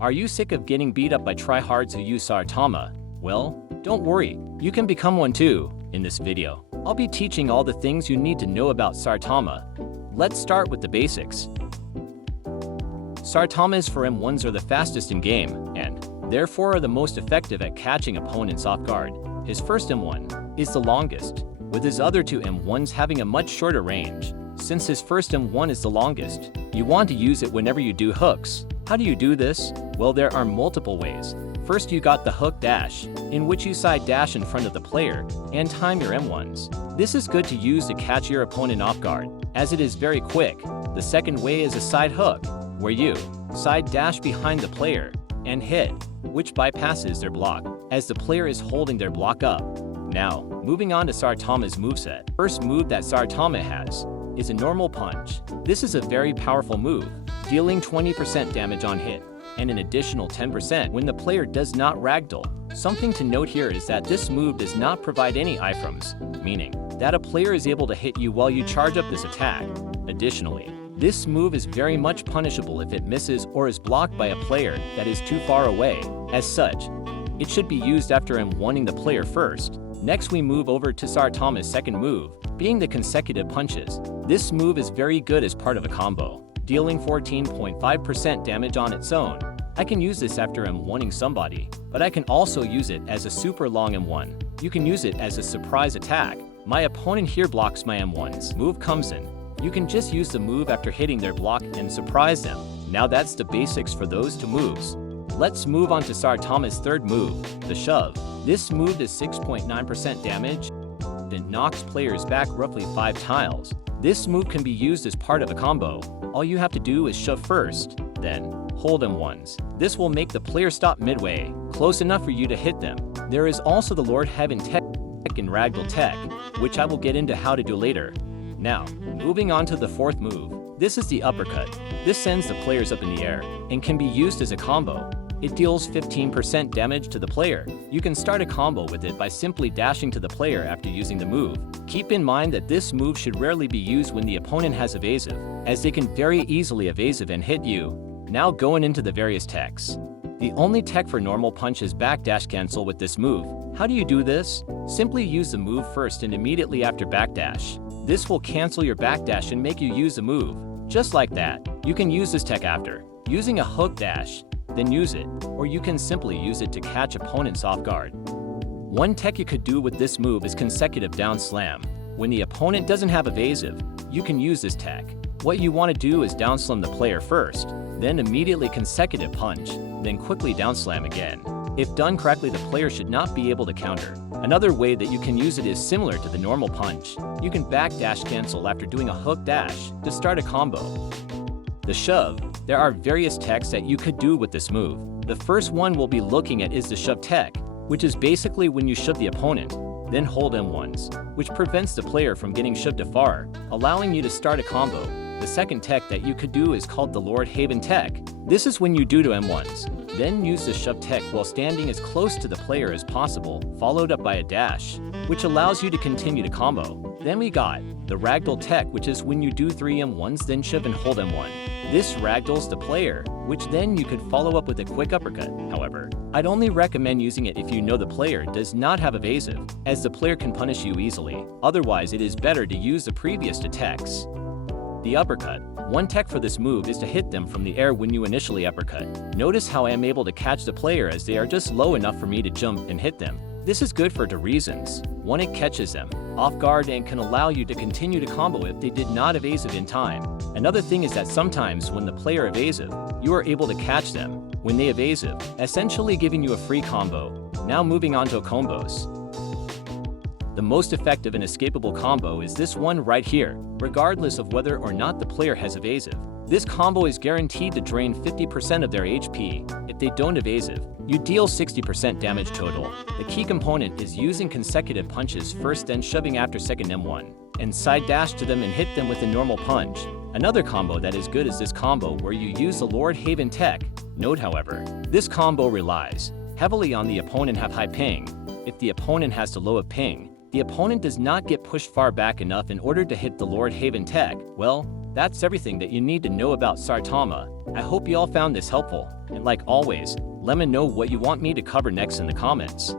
Are you sick of getting beat up by tryhards who use SAITAMA? Well, don't worry, you can become one too. In this video, I'll be teaching all the things you need to know about SAITAMA. Let's start with the basics. SAITAMA's for M1s are the fastest in game, and therefore are the most effective at catching opponents off guard. His first M1 is the longest, with his other two M1s having a much shorter range. Since his first M1 is the longest, you want to use it whenever you do hooks. How do you do this? Well, there are multiple ways. First, you got the hook dash, in which you side dash in front of the player and time your M1s. This is good to use to catch your opponent off guard, as it is very quick. The second way is a side hook, where you side dash behind the player and hit, which bypasses their block, as the player is holding their block up. Now, moving on to SAITAMA's moveset. First move that SAITAMA has is a normal punch. This is a very powerful move, dealing 20% damage on hit, and an additional 10% when the player does not ragdoll. Something to note here is that this move does not provide any iframes, meaning that a player is able to hit you while you charge up this attack. Additionally, this move is very much punishable if it misses or is blocked by a player that is too far away. As such, it should be used after M1ing the player first. Next, we move over to SAITAMA's second move, being the consecutive punches. This move is very good as part of a combo, dealing 14.5% damage on its own. I can use this after M1ing somebody, but I can also use it as a super long M1. You can use it as a surprise attack. My opponent here blocks my M1's. Move comes in. You can just use the move after hitting their block and surprise them. Now that's the basics for those two moves. Let's move on to SAITAMA's third move, the shove. This move does 6.9% damage and knocks players back roughly 5 tiles. This move can be used as part of a combo. All you have to do is shove first, then hold M1s. This will make the player stop midway, close enough for you to hit them. There is also the Lord Heaven tech and Ragdoll tech, which I will get into how to do later. Now, moving on to the fourth move. This is the uppercut. This sends the players up in the air and can be used as a combo. It deals 15% damage to the player. You can start a combo with it by simply dashing to the player after using the move. Keep in mind that this move should rarely be used when the opponent has evasive, as they can very easily evasive and hit you. Now going into the various techs. The only tech for normal punch is backdash cancel with this move. How do you do this? Simply use the move first and immediately after backdash. This will cancel your backdash and make you use the move. Just like that. You can use this tech after using a hook dash, then use it, or you can simply use it to catch opponents off guard. One tech you could do with this move is consecutive down slam. When the opponent doesn't have evasive, you can use this tech. What you want to do is down slam the player first, then immediately consecutive punch, then quickly down slam again. If done correctly, the player should not be able to counter. Another way that you can use it is similar to the normal punch. You can backdash cancel after doing a hook dash to start a combo. The shove. There are various techs that you could do with this move. The first one we'll be looking at is the shove tech, which is basically when you shove the opponent, then hold M1s, which prevents the player from getting shoved afar, allowing you to start a combo. The second tech that you could do is called the Lord Haven tech. This is when you do to M1s, then use the shove tech while standing as close to the player as possible, followed up by a dash, which allows you to continue to combo. Then we got the Ragdoll tech, which is when you do 3 M1s, then shove and hold M1. This ragdolls the player, which then you could follow up with a quick uppercut. However, I'd only recommend using it if you know the player does not have evasive, as the player can punish you easily. Otherwise, it is better to use the previous two techs. The uppercut. One tech for this move is to hit them from the air when you initially uppercut. Notice how I am able to catch the player as they are just low enough for me to jump and hit them. This is good for 2 reasons. One, it catches them off guard and can allow you to continue to combo if they did not evasive in time. Another thing is that sometimes when the player evasive, you are able to catch them when they evasive, essentially giving you a free combo. Now moving on to combos. The most effective and escapable combo is this one right here, regardless of whether or not the player has evasive. This combo is guaranteed to drain 50% of their HP. If they don't evasive, you deal 60% damage total. The key component is using consecutive punches first, then shoving after second M1, and side dash to them and hit them with a normal punch. Another combo that is good is this combo where you use the Lord Haven tech. Note, however, this combo relies heavily on the opponent have high ping. If the opponent has too low of ping, the opponent does not get pushed far back enough in order to hit the Lord Haven tech. Well, that's everything that you need to know about SAITAMA. I hope you all found this helpful. And like always, let me know what you want me to cover next in the comments.